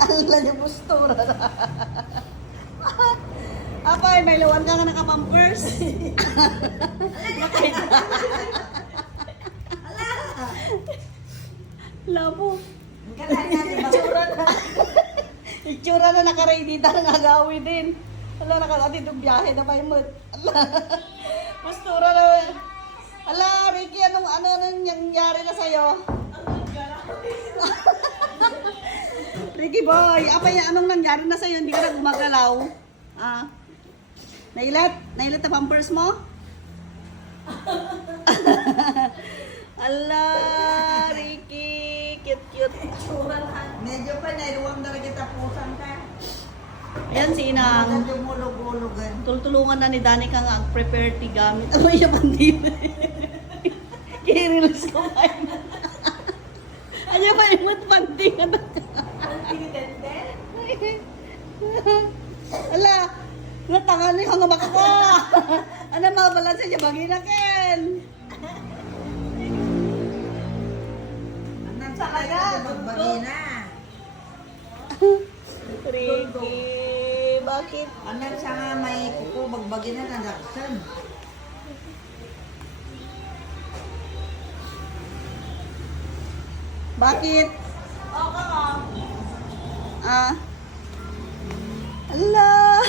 Ala niya postura na. Apay, may luwan ka nga nakapampers. Labo. Itsura na. Itsura na naka-ready na nangagawi din. Ala, nakalatid yung biyahe na may mood. Ala, postura na. Ala, Ricky, ano nangyari na sa'yo? Ricky boy, apay, anong nangyari na sa'yo? Hindi ka na gumagalaw. Ah. Nailat? Nailat na pampers mo? Ala, Ricky. Cute. Medyo pa nailuwang na kita pusan ka. Ayan si Inang. Medyo mulog-ulugan. Tulungan na ni Dani ka nga prepare ti gamit. Ano yung bandila? Kirilis ko pa yun. Ano ba yung matpandi ka na? Ala, natangan ni hanga baka ko. Ano mabalansa niya bagay na Ken? Anong talaga? Magbagi na. Ricky, bakit? Anong siya nga may kuko magbagi na nalaksan. Bakit? Ah. Allah.